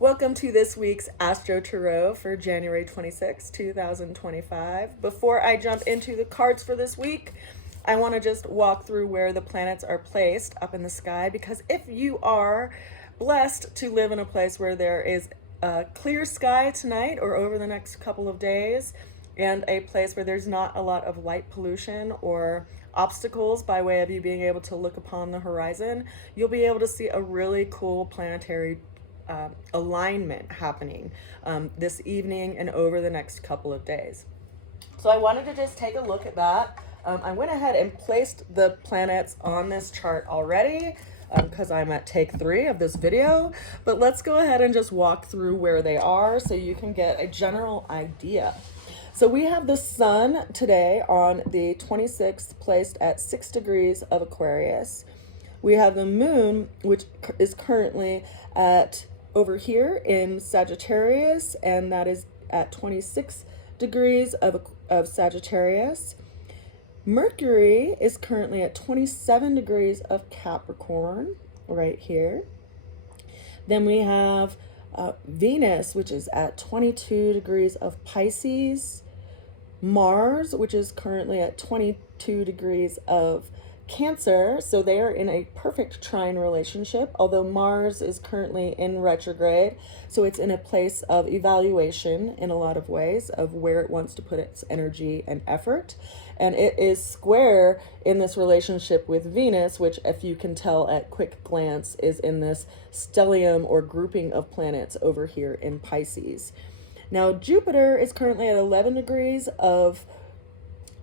Welcome to this week's AstroTarot for January 26, 2025. Before I jump into the cards for this week, I want to just walk through where the planets are placed up in the sky, because if you are blessed to live in a place where there is a clear sky tonight or over the next couple of days, and a place where there's not a lot of light pollution or obstacles by way of you being able to look upon the horizon, you'll be able to see a really cool planetary alignment happening this evening and over the next couple of days. So I wanted to just take a look at that. I went ahead and placed the planets on this chart already because I'm at take 3 of this video, but let's go ahead and just walk through where they are so you can get a general idea. So we have the sun today on the 26th, placed at 6 degrees of Aquarius. We have the moon, which is currently at over here in Sagittarius, and that is at 26 degrees of Sagittarius. Mercury is currently at 27 degrees of Capricorn right here. Then we have Venus, which is at 22 degrees of Pisces. Mars, which is currently at 22 degrees of Cancer, so they are in a perfect trine relationship, although Mars is currently in retrograde, so it's in a place of evaluation in a lot of ways of where it wants to put its energy and effort. And it is square in this relationship with Venus, which, if you can tell at quick glance, is in this stellium or grouping of planets over here in Pisces. Now, Jupiter is currently at 11 degrees of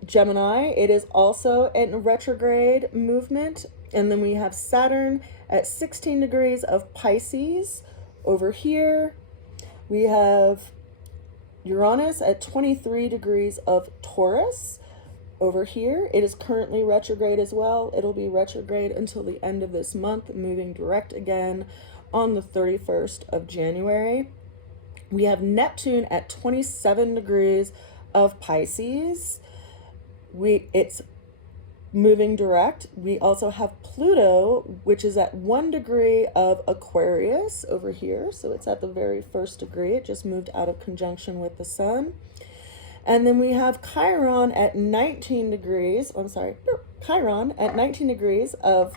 Gemini. It is also in retrograde movement. And then we have Saturn at 16 degrees of Pisces over here. We have Uranus at 23 degrees of Taurus over here. It is currently retrograde as well. It'll be retrograde until the end of this month, moving direct again on the 31st of January. We have Neptune at 27 degrees of Pisces. It's moving direct. We also have Pluto, which is at 1 degree of Aquarius over here. So it's at the very first degree. It just moved out of conjunction with the sun. And then we have Chiron at 19 degrees. Chiron at 19 degrees of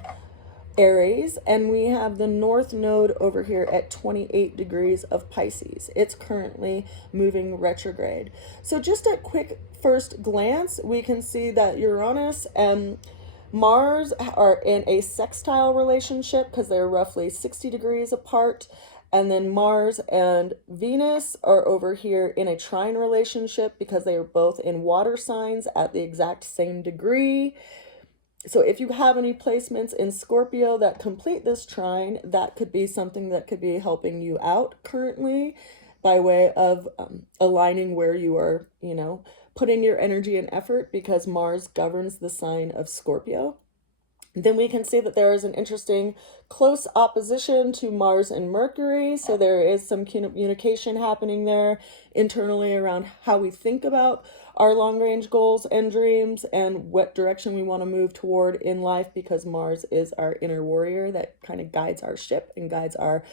Aries, and we have the North Node over here at 28 degrees of Pisces. It's currently moving retrograde. So just at quick first glance, we can see that Uranus and Mars are in a sextile relationship because they're roughly 60 degrees apart. And then Mars and Venus are over here in a trine relationship because they are both in water signs at the exact same degree. So if you have any placements in Scorpio that complete this trine, that could be something that could be helping you out currently by way of aligning where you are, putting your energy and effort, because Mars governs the sign of Scorpio. Then we can see that there is an interesting close opposition to Mars and Mercury. So there is some communication happening there internally around how we think about our long-range goals and dreams and what direction we want to move toward in life, because Mars is our inner warrior that kind of guides our ship and guides our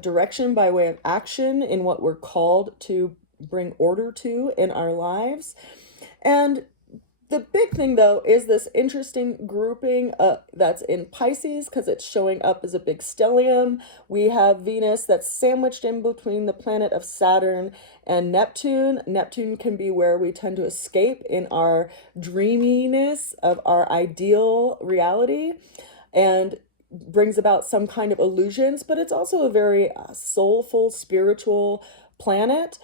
direction by way of action in what we're called to bring order to in our lives. And the big thing, though, is this interesting grouping that's in Pisces, because it's showing up as a big stellium. We have Venus that's sandwiched in between the planet of Saturn and Neptune. Neptune can be where we tend to escape in our dreaminess of our ideal reality and brings about some kind of illusions, but it's also a very soulful, spiritual planet.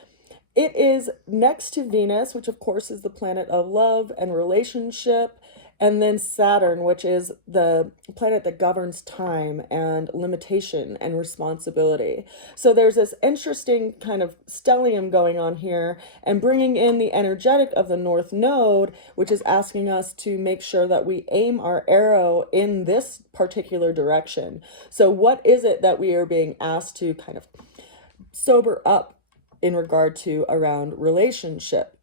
It is next to Venus, which of course is the planet of love and relationship, and then Saturn, which is the planet that governs time and limitation and responsibility. So there's this interesting kind of stellium going on here and bringing in the energetic of the North Node, which is asking us to make sure that we aim our arrow in this particular direction. So what is it that we are being asked to kind of sober up in regard to around relationship?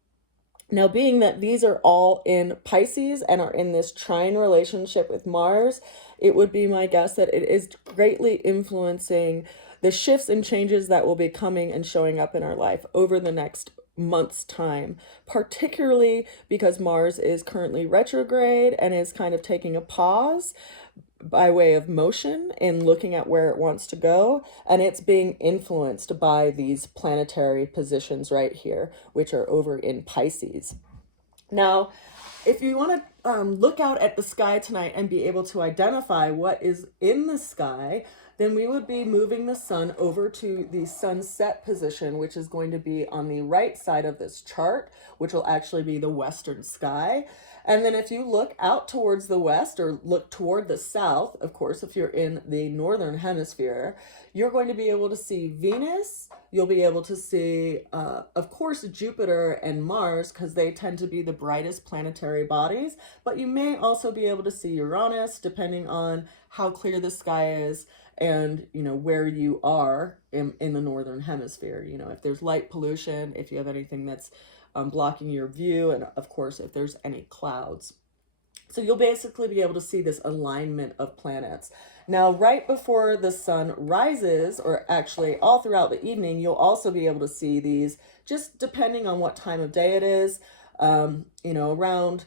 Now, being that these are all in Pisces and are in this trine relationship with Mars, it would be my guess that it is greatly influencing the shifts and changes that will be coming and showing up in our life over the next month's time, particularly because Mars is currently retrograde and is kind of taking a pause by way of motion in looking at where it wants to go, and it's being influenced by these planetary positions right here, which are over in Pisces. Now, if you want to look out at the sky tonight and be able to identify what is in the sky, then we would be moving the sun over to the sunset position, which is going to be on the right side of this chart, which will actually be the western sky. And then if you look out towards the west or look toward the south, of course, if you're in the northern hemisphere, you're going to be able to see Venus. You'll be able to see, of course, Jupiter and Mars, because they tend to be the brightest planetary bodies. But you may also be able to see Uranus, depending on how clear the sky is and, you know, where you are in the northern hemisphere. You know, if there's light pollution, if you have anything that's blocking your view, and of course if there's any clouds. So you'll basically be able to see this alignment of planets. Now, right before the sun rises, or actually all throughout the evening, you'll also be able to see these, just depending on what time of day it is. You know, around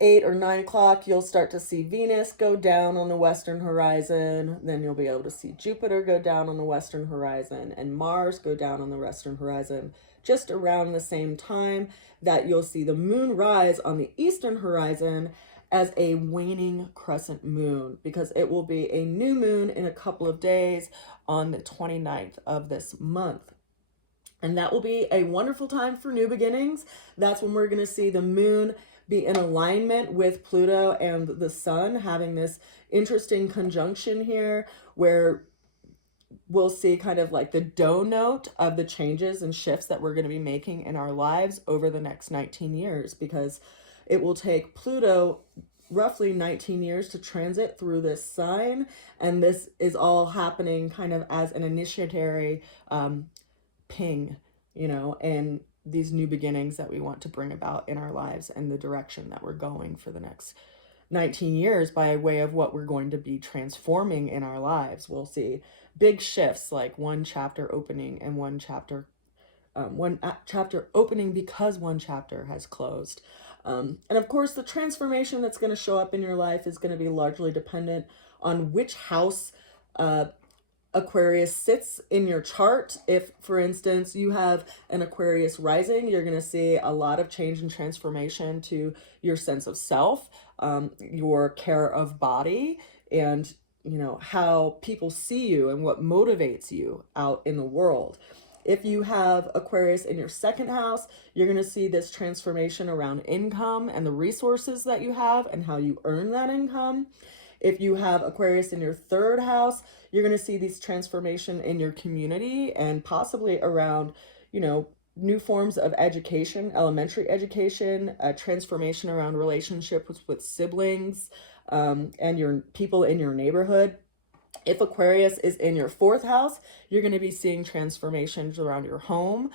8 or 9 o'clock, you'll start to see Venus go down on the western horizon. Then you'll be able to see Jupiter go down on the western horizon and Mars go down on the western horizon. Just around the same time that you'll see the moon rise on the eastern horizon as a waning crescent moon, because it will be a new moon in a couple of days on the 29th of this month. And that will be a wonderful time for new beginnings. That's when we're going to see the moon be in alignment with Pluto and the sun, having this interesting conjunction here where we'll see kind of like the dough note of the changes and shifts that we're going to be making in our lives over the next 19 years, because it will take Pluto roughly 19 years to transit through this sign. And this is all happening kind of as an initiatory ping, you know, and these new beginnings that we want to bring about in our lives and the direction that we're going for the next 19 years by way of what we're going to be transforming in our lives. We'll see big shifts, like one chapter opening and one chapter opening because one chapter has closed. And of course, the transformation that's going to show up in your life is going to be largely dependent on which house Aquarius sits in your chart. If, for instance, you have an Aquarius rising, you're going to see a lot of change and transformation to your sense of self, your care of body, and, you know, how people see you and what motivates you out in the world. If you have Aquarius in your second house, you're going to see this transformation around income and the resources that you have and how you earn that income. If you have Aquarius in your third house, you're going to see this transformation in your community and possibly around, you know, new forms of education, elementary education, a transformation around relationships with siblings, and your people in your neighborhood. If Aquarius is in your fourth house, you're going to be seeing transformations around your home,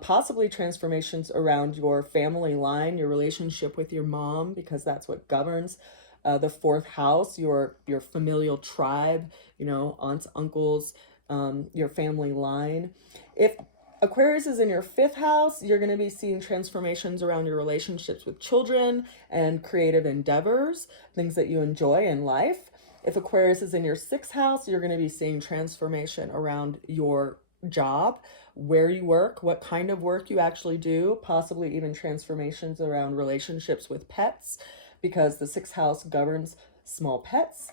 possibly transformations around your family line, your relationship with your mom, because that's what governs the fourth house, your familial tribe, you know, aunts, uncles, your family line. If Aquarius is in your fifth house, you're going to be seeing transformations around your relationships with children and creative endeavors, things that you enjoy in life. If Aquarius is in your sixth house, you're going to be seeing transformation around your job, where you work, what kind of work you actually do, possibly even transformations around relationships with pets, because the sixth house governs small pets.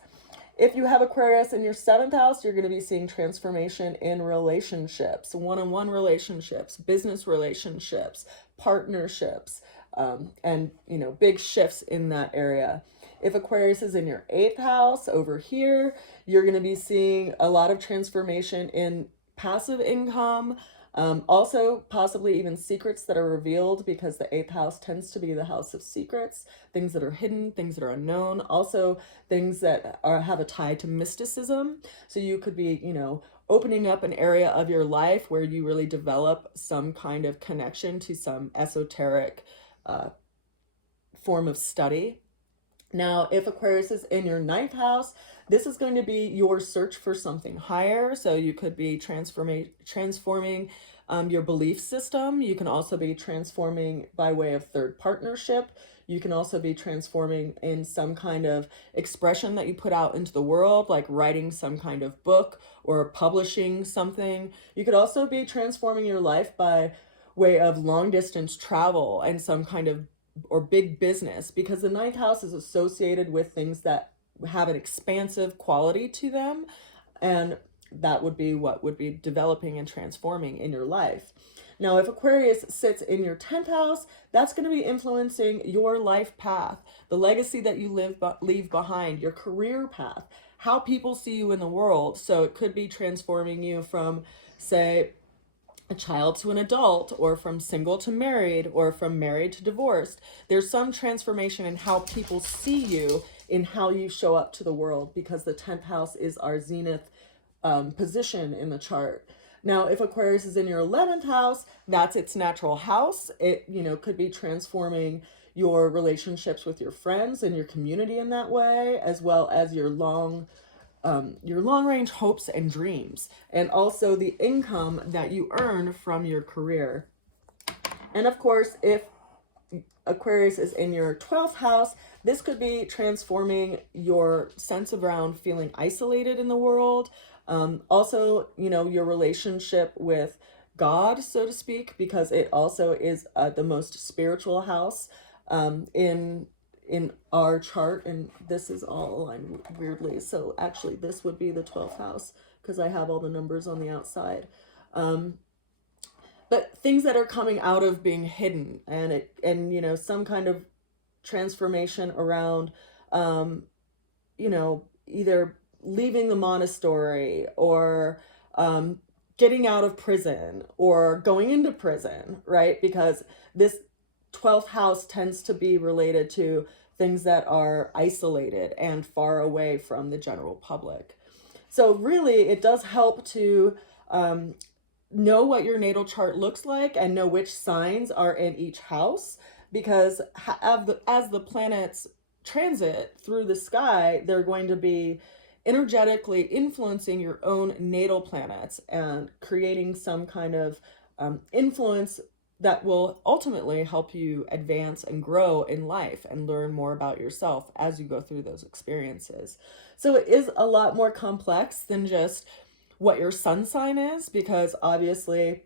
If you have Aquarius in your seventh house, you're going to be seeing transformation in relationships, one-on-one relationships, business relationships, partnerships, and, you know, big shifts in that area. If Aquarius is in your eighth house over here, you're going to be seeing a lot of transformation in passive income, Also, possibly even secrets that are revealed, because the eighth house tends to be the house of secrets, things that are hidden, things that are unknown. Also, things that have a tie to mysticism. So you could be, opening up an area of your life where you really develop some kind of connection to some esoteric form of study. Now, if Aquarius is in your ninth house, this is going to be your search for something higher. So you could be transforming your belief system. You can also be transforming by way of third partnership. You can also be transforming in some kind of expression that you put out into the world, like writing some kind of book or publishing something. You could also be transforming your life by way of long distance travel and some kind of or big business, because the ninth house is associated with things that have an expansive quality to them, and that would be what would be developing and transforming in your life. Now, if Aquarius sits in your 10th house, that's going to be influencing your life path, the legacy that you leave behind, your career path, how people see you in the world. So it could be transforming you from, say, a child to an adult, or from single to married, or from married to divorced. There's some transformation in how people see you, in how you show up to the world, because the 10th house is our zenith position in the chart. Now, if Aquarius is in your 11th house, that's its natural house. It, could be transforming your relationships with your friends and your community in that way, as well as your long range hopes and dreams, and also the income that you earn from your career. And of course, if Aquarius is in your 12th house, this could be transforming your sense around feeling isolated in the world. Also, your relationship with God, so to speak, because it also is the most spiritual house in our chart, and this is all aligned weirdly. So actually, this would be the 12th house, because I have all the numbers on the outside. But things that are coming out of being hidden, and some kind of transformation around, either leaving the monastery, or getting out of prison, or going into prison, right? Because this 12th house tends to be related to things that are isolated and far away from the general public. So really, it does help to know what your natal chart looks like and know which signs are in each house, because as the planets transit through the sky, they're going to be energetically influencing your own natal planets and creating some kind of influence that will ultimately help you advance and grow in life and learn more about yourself as you go through those experiences. So it is a lot more complex than just what your sun sign is, because obviously,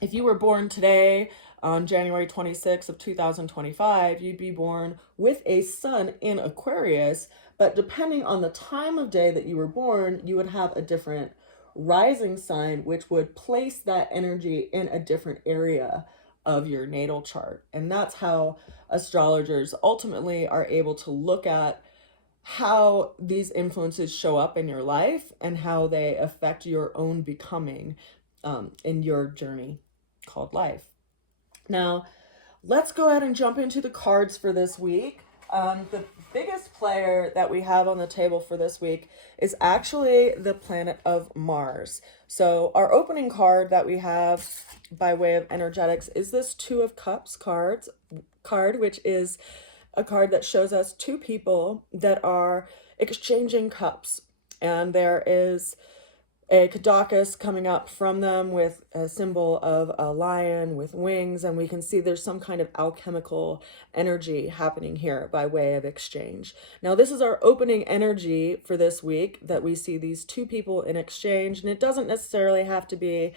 if you were born today on January 26th of 2025, you'd be born with a sun in Aquarius, but depending on the time of day that you were born, you would have a different rising sign, which would place that energy in a different area of your natal chart. And that's how astrologers ultimately are able to look at how these influences show up in your life and how they affect your own becoming in your journey called life. Now, let's go ahead and jump into the cards for this week. The biggest player that we have on the table for this week is actually the planet of Mars. So our opening card that we have by way of energetics is this Two of Cups card, which is a card that shows us two people that are exchanging cups, and there is a caduceus coming up from them with a symbol of a lion with wings, and we can see there's some kind of alchemical energy happening here by way of exchange. Now, this is our opening energy for this week, that we see these two people in exchange, and it doesn't necessarily have to be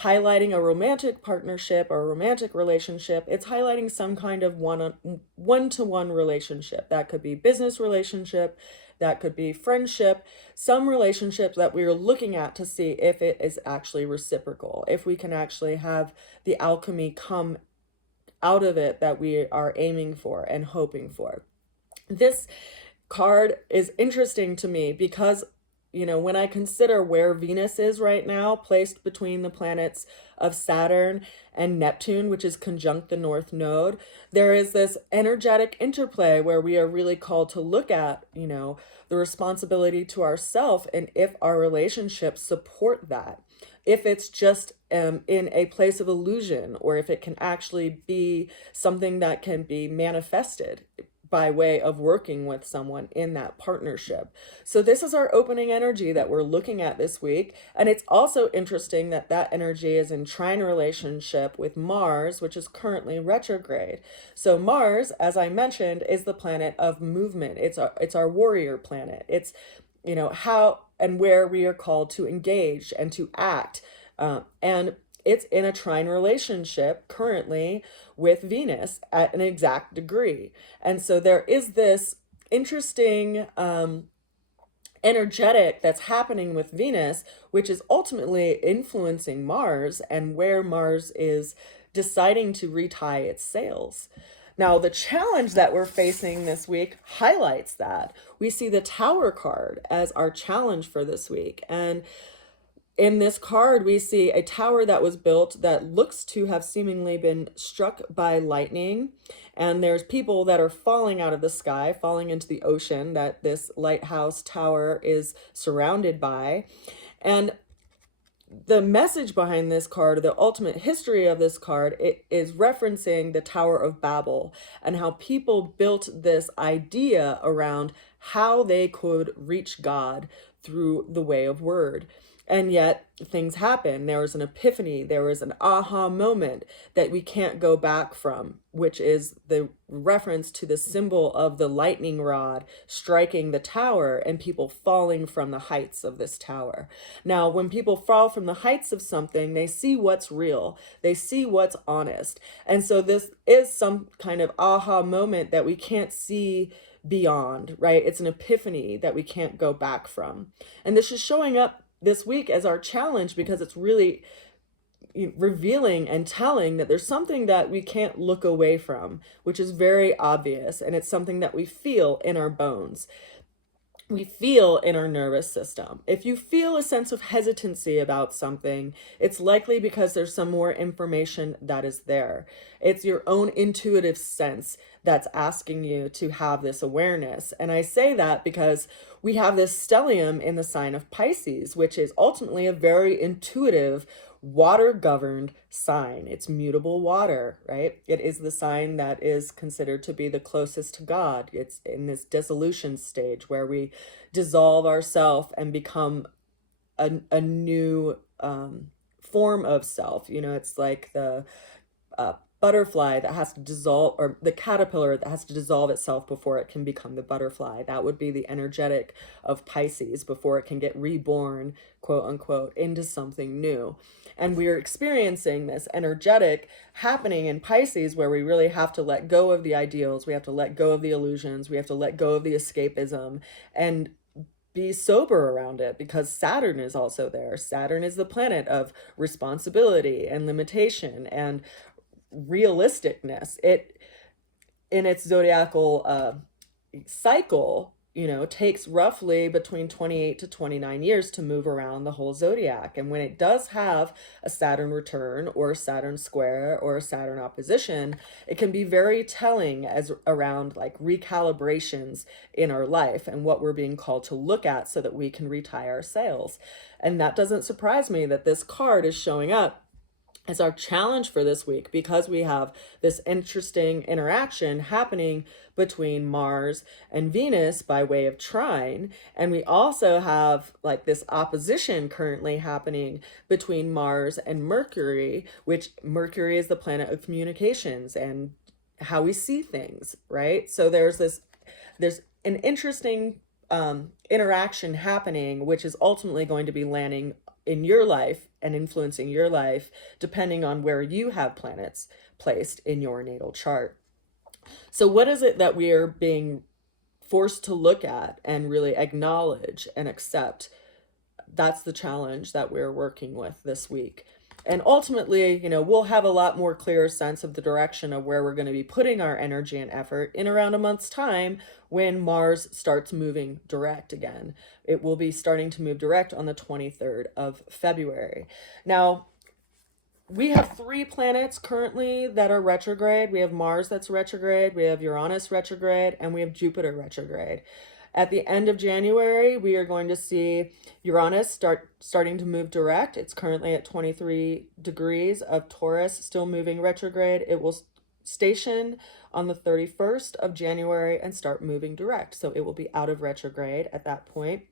highlighting a romantic partnership or a romantic relationship. It's highlighting some kind of one-to-one relationship. That could be business relationship, that could be friendship, some relationship that we're looking at to see if it is actually reciprocal, if we can actually have the alchemy come out of it that we are aiming for and hoping for. This card is interesting to me because when I consider where Venus is right now, placed between the planets of Saturn and Neptune, which is conjunct the North Node, there is this energetic interplay where we are really called to look at, the responsibility to ourselves and if our relationships support that. If it's just in a place of illusion, or if it can actually be something that can be manifested by way of working with someone in that partnership. So this is our opening energy that we're looking at this week. And it's also interesting that that energy is in trine relationship with Mars, which is currently retrograde. So Mars, as I mentioned, is the planet of movement. It's our warrior planet. It's, how and where we are called to engage and to act. And it's in a trine relationship currently with Venus at an exact degree. And so there is this interesting energetic that's happening with Venus, which is ultimately influencing Mars and where Mars is deciding to retie its sails. Now, the challenge that we're facing this week highlights that. We see the Tower card as our challenge for this week. And in this card, we see a tower that was built that looks to have seemingly been struck by lightning. And there's people that are falling out of the sky, falling into the ocean that this lighthouse tower is surrounded by. And the message behind this card, the ultimate history of this card, it is referencing the Tower of Babel and how people built this idea around how they could reach God through the way of word. And yet things happen. There was an epiphany. There was an aha moment that we can't go back from, which is the reference to the symbol of the lightning rod striking the tower and people falling from the heights of this tower. Now, when people fall from the heights of something, they see what's real. They see what's honest. And so this is some kind of aha moment that we can't see beyond, right? It's an epiphany that we can't go back from. And this is showing up this week as our challenge because it's really revealing and telling that there's something that we can't look away from, which is very obvious, and it's something that we feel in our bones. We feel in our nervous system. If you feel a sense of hesitancy about something, it's likely because there's some more information that is there. It's your own intuitive sense that's asking you to have this awareness. And I say that because we have this stellium in the sign of Pisces, which is ultimately a very intuitive, water-governed sign. It's mutable water, right? It is the sign that is considered to be the closest to God. It's in this dissolution stage where we dissolve ourselves and become a new form of self. It's like the butterfly that has to dissolve, or the caterpillar that has to dissolve itself before it can become the butterfly. That would be the energetic of Pisces before it can get reborn, quote unquote, into something new. And we're experiencing this energetic happening in Pisces where we really have to let go of the ideals. We have to let go of the illusions. We have to let go of the escapism and be sober around it, because Saturn is also there. Saturn is the planet of responsibility and limitation and realisticness. It, in its zodiacal cycle, takes roughly between 28 to 29 years to move around the whole zodiac. And when it does have a Saturn return or a Saturn square or a Saturn opposition, it can be very telling as around like recalibrations in our life and what we're being called to look at so that we can retie our sails. And that doesn't surprise me that this card is showing up as our challenge for this week, because we have this interesting interaction happening between Mars and Venus by way of trine. And we also have like this opposition currently happening between Mars and Mercury, which Mercury is the planet of communications and how we see things, right? So there's an interesting interaction happening, which is ultimately going to be landing in your life and influencing your life depending on where you have planets placed in your natal chart. So what is it that we are being forced to look at and really acknowledge and accept? That's the challenge that we're working with this week. And ultimately, you know, we'll have a lot more clearer sense of the direction of where we're going to be putting our energy and effort in around a month's time when Mars starts moving direct again. It will be starting to move direct on the 23rd of February. Now, we have 3 planets currently that are retrograde. We have Mars that's retrograde, we have Uranus retrograde, and we have Jupiter retrograde. At the end of January, we are going to see Uranus starting to move direct. It's currently at 23 degrees of Taurus, still moving retrograde. It will station on the 31st of January and start moving direct. So it will be out of retrograde at that point.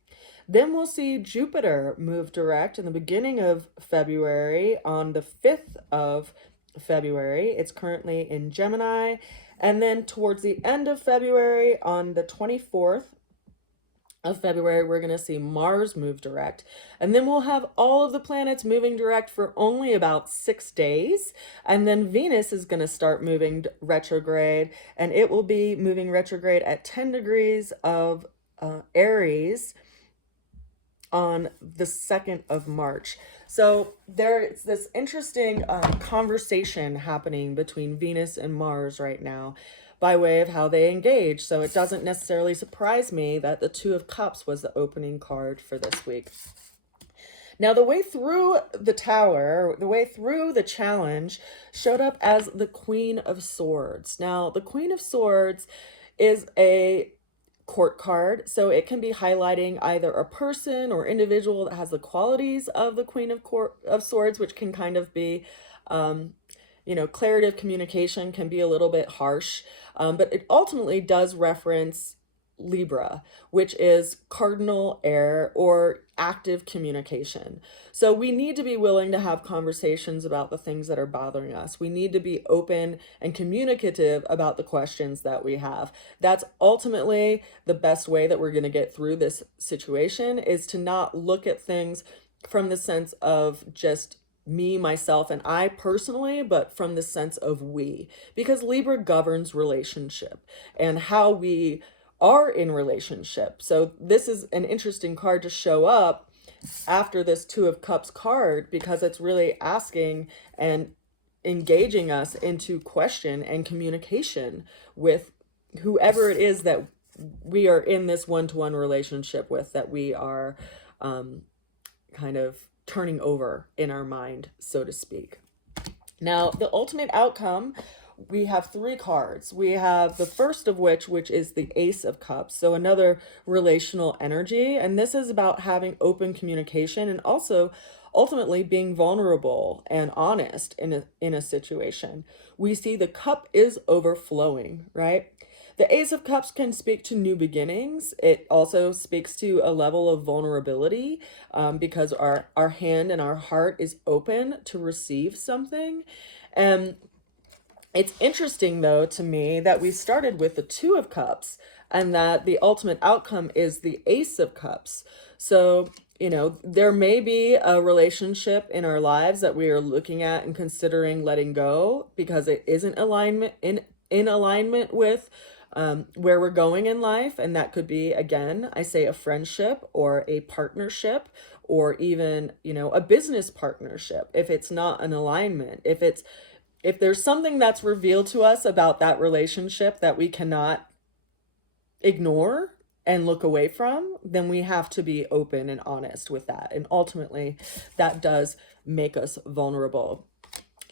Then we'll see Jupiter move direct in the beginning of February on the 5th of February. It's currently in Gemini. And then towards the end of February on the 24th of February, we're going to see Mars move direct. And then we'll have all of the planets moving direct for only about 6 days. And then Venus is going to start moving retrograde, and it will be moving retrograde at 10 degrees of Aries on the 2nd of March. So there's this interesting conversation happening between Venus and Mars right now by way of how they engage. So it doesn't necessarily surprise me that the Two of Cups was the opening card for this week. Now, the way through the Tower, the way through the challenge, showed up as the Queen of Swords. Now, the Queen of Swords is a court card, so it can be highlighting either a person or individual that has the qualities of the Queen of Swords, which can kind of be, you know, claritative communication can be a little bit harsh, but it ultimately does reference Libra, which is cardinal air or active communication. So we need to be willing to have conversations about the things that are bothering us. We need to be open and communicative about the questions that we have. That's ultimately the best way that we're going to get through this situation, is to not look at things from the sense of just me, myself, and I personally, but from the sense of we, because Libra governs relationship and how we are in relationship. So this is an interesting card to show up after this Two of Cups card, because it's really asking and engaging us into question and communication with whoever it is that we are in this one-to-one relationship with, that we are kind of turning over in our mind, so to speak. Now, the ultimate outcome, we have 3 cards. We have the first of which is the Ace of Cups, so another relational energy, and this is about having open communication and also ultimately being vulnerable and honest in a situation. We see the cup is overflowing, right? The Ace of Cups can speak to new beginnings. It also speaks to a level of vulnerability, because our hand and our heart is open to receive something. And it's interesting, though, to me that we started with the Two of Cups and that the ultimate outcome is the Ace of Cups. So, you know, there may be a relationship in our lives that we are looking at and considering letting go because it isn't in alignment with where we're going in life. And that could be, again, I say a friendship or a partnership, or even, you know, a business partnership. If it's not an alignment, if there's something that's revealed to us about that relationship that we cannot ignore and look away from, then we have to be open and honest with that. And ultimately, that does make us vulnerable.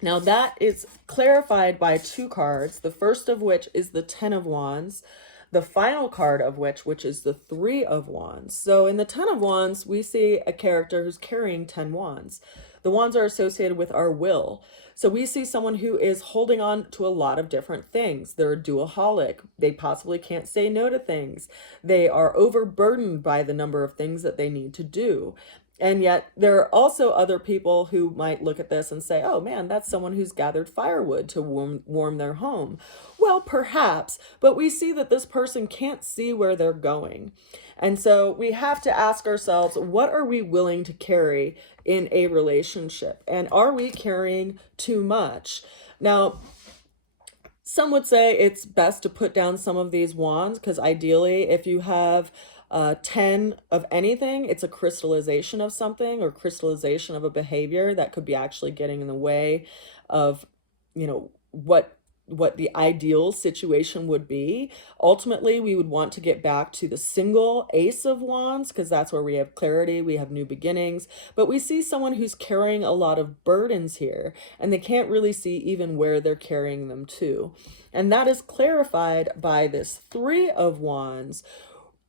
Now, that is clarified by 2 cards, the first of which is the Ten of Wands, the final card of which is the Three of Wands. So in the Ten of Wands, we see a character who's carrying 10 wands. The wands are associated with our will. So we see someone who is holding on to a lot of different things. They're a dualholic. They possibly can't say no to things. They are overburdened by the number of things that they need to do. And yet there are also other people who might look at this and say, oh man, that's someone who's gathered firewood to warm their home. Well, perhaps, but we see that this person can't see where they're going. And so we have to ask ourselves, what are we willing to carry in a relationship? And are we carrying too much? Now, some would say it's best to put down some of these wands, because ideally, if you have 10 of anything, it's a crystallization of something or crystallization of a behavior that could be actually getting in the way of, you know, what the ideal situation would be. Ultimately, we would want to get back to the single Ace of Wands because that's where we have clarity, we have new beginnings. But we see someone who's carrying a lot of burdens here, and they can't really see even where they're carrying them to. And that is clarified by this Three of Wands,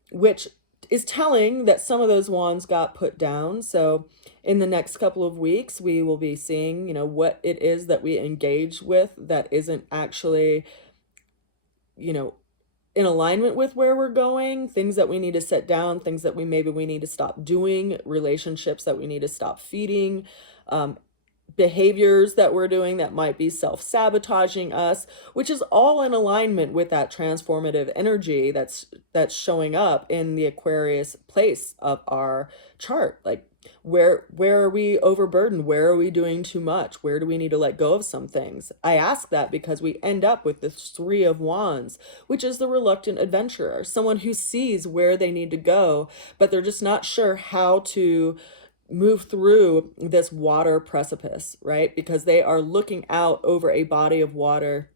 which is telling that some of those wands got put down. So in the next couple of weeks, we will be seeing, you know, what it is that we engage with that isn't actually, you know, in alignment with where we're going, things that we need to set down, things that we need to stop doing, relationships that we need to stop feeding, behaviors that we're doing that might be self-sabotaging us, which is all in alignment with that transformative energy that's showing up in the Aquarius place of our chart. Like where are we overburdened? Where are we doing too much? Where do we need to let go of some things? I ask that because we end up with this Three of Wands, which is the reluctant adventurer, someone who sees where they need to go, but they're just not sure how to move through this water precipice, right? Because they are looking out over a body of water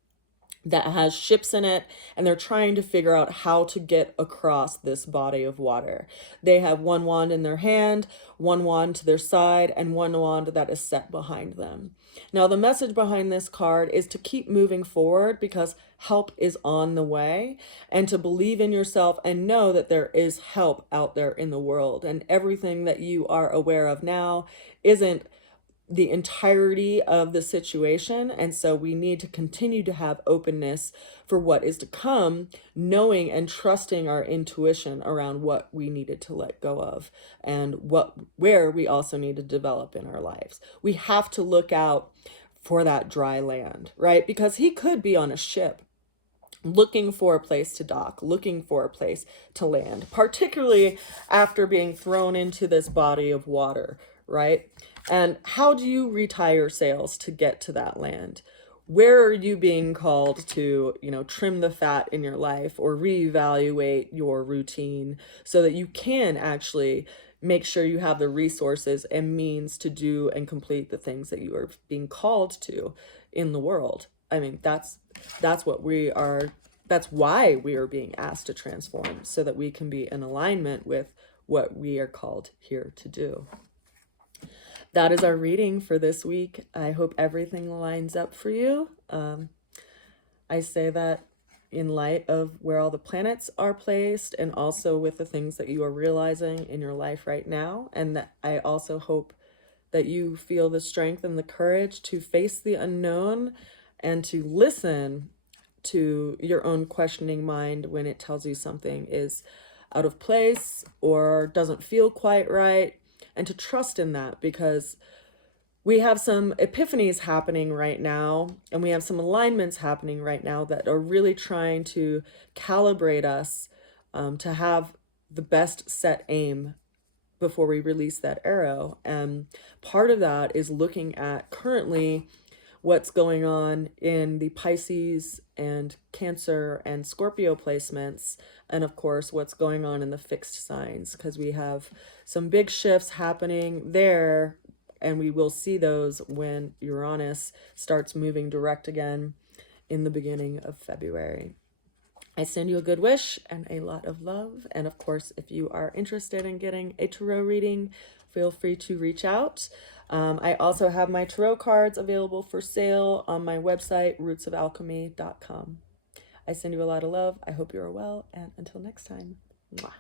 that has ships in it, and they're trying to figure out how to get across this body of water. They have one wand in their hand, one wand to their side, and one wand that is set behind them. Now, the message behind this card is to keep moving forward because help is on the way, and to believe in yourself and know that there is help out there in the world, and everything that you are aware of now isn't the entirety of the situation. And so we need to continue to have openness for what is to come, knowing and trusting our intuition around what we needed to let go of and where we also need to develop in our lives. We have to look out for that dry land, right? Because he could be on a ship looking for a place to dock, looking for a place to land, particularly after being thrown into this body of water, right? And how do you retire sails to get to that land? Where are you being called to, you know, trim the fat in your life or reevaluate your routine so that you can actually make sure you have the resources and means to do and complete the things that you are being called to in the world? I mean, that's what we are, that's why we are being asked to transform, so that we can be in alignment with what we are called here to do. That is our reading for this week. I hope everything lines up for you. I say that in light of where all the planets are placed and also with the things that you are realizing in your life right now. And that I also hope that you feel the strength and the courage to face the unknown and to listen to your own questioning mind when it tells you something is out of place or doesn't feel quite right, and to trust in that, because we have some epiphanies happening right now, and we have some alignments happening right now that are really trying to calibrate us to have the best set aim before we release that arrow. And part of that is looking at currently what's going on in the Pisces and Cancer and Scorpio placements, and of course what's going on in the fixed signs, because we have some big shifts happening there, and we will see those when Uranus starts moving direct again in the beginning of February. I send you a good wish and a lot of love. And of course, if you are interested in getting a tarot reading, feel free to reach out. I also have my tarot cards available for sale on my website, rootsofalchemy.com. I send you a lot of love. I hope you are well. And until next time, mwah.